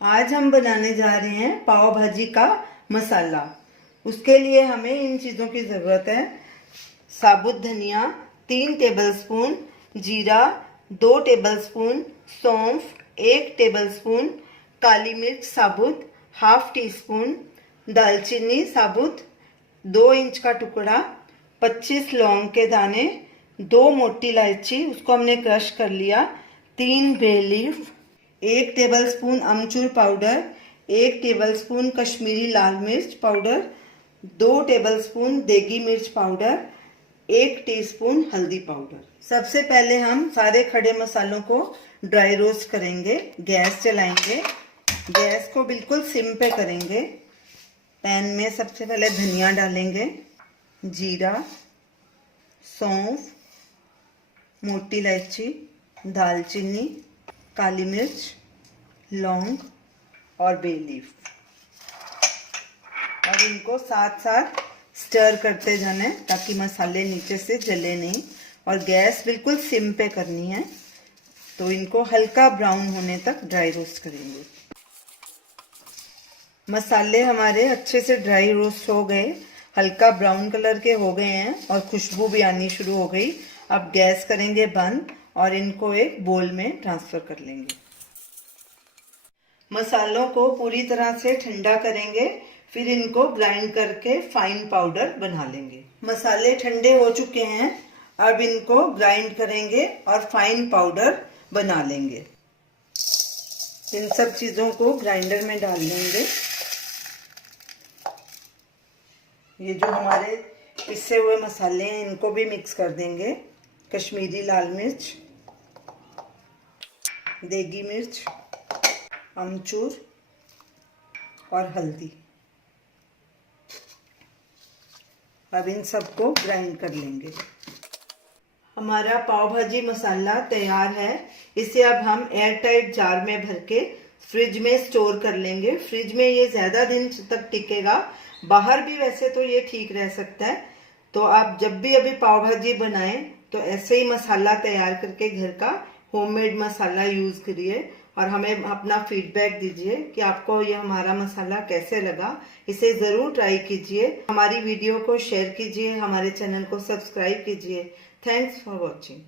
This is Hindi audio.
आज हम बनाने जा रहे हैं पाव भाजी का मसाला। उसके लिए हमें इन चीज़ों की ज़रूरत है। साबुत धनिया 3 टेबलस्पून, जीरा 2 टेबलस्पून, सौंफ 1 टेबलस्पून, काली मिर्च साबुत ½ टीस्पून, दालचीनी साबुत 2 इंच का टुकड़ा, 25 लौंग के दाने, 2 मोटी इलायची उसको हमने क्रश कर लिया, 3 बे लीफ, 1 टेबलस्पून अमचूर पाउडर, 1 टेबलस्पून कश्मीरी लाल मिर्च पाउडर, 2 टेबलस्पून देगी मिर्च पाउडर, 1 टीस्पून हल्दी पाउडर। सबसे पहले हम सारे खड़े मसालों को ड्राई रोस्ट करेंगे। गैस चलाएंगे, गैस को बिल्कुल सिम पे करेंगे। पैन में सबसे पहले धनिया डालेंगे, जीरा, सौंफ, मोटी इलायची, दालचीनी, काली मिर्च, लौंग और बे लीफ, और इनको साथ साथ स्टर करते जाना है ताकि मसाले नीचे से जले नहीं। और गैस बिल्कुल सिम पे करनी है। तो इनको हल्का ब्राउन होने तक ड्राई रोस्ट करेंगे। मसाले हमारे अच्छे से ड्राई रोस्ट हो गए, हल्का ब्राउन कलर के हो गए हैं और खुशबू भी आनी शुरू हो गई। अब गैस करेंगे बंद और इनको एक बोल में ट्रांसफर कर लेंगे। मसालों को पूरी तरह से ठंडा करेंगे, फिर इनको ग्राइंड करके फाइन पाउडर बना लेंगे। मसाले ठंडे हो चुके हैं, अब इनको ग्राइंड करेंगे और फाइन पाउडर बना लेंगे। इन सब चीजों को ग्राइंडर में डाल लेंगे। ये जो हमारे पिसे हुए मसाले हैं इनको भी मिक्स कर देंगे। कश्मीरी लाल मिर्च, देगी मिर्च, अमचूर और हल्दी। अब इन सबको ग्राइंड कर लेंगे। हमारा पाव भाजी मसाला तैयार है। इसे अब हम एयर टाइट जार में भर के फ्रिज में स्टोर कर लेंगे। फ्रिज में ये ज्यादा दिन तक टिकेगा, बाहर भी वैसे तो ये ठीक रह सकता है। तो आप जब भी अभी पाव भाजी बनाएं तो ऐसे ही मसाला तैयार करके घर का होममेड मसाला यूज करिए और हमें अपना फीडबैक दीजिए कि आपको ये हमारा मसाला कैसे लगा। इसे जरूर ट्राई कीजिए। हमारी वीडियो को शेयर कीजिए, हमारे चैनल को सब्सक्राइब कीजिए। Thanks for watching.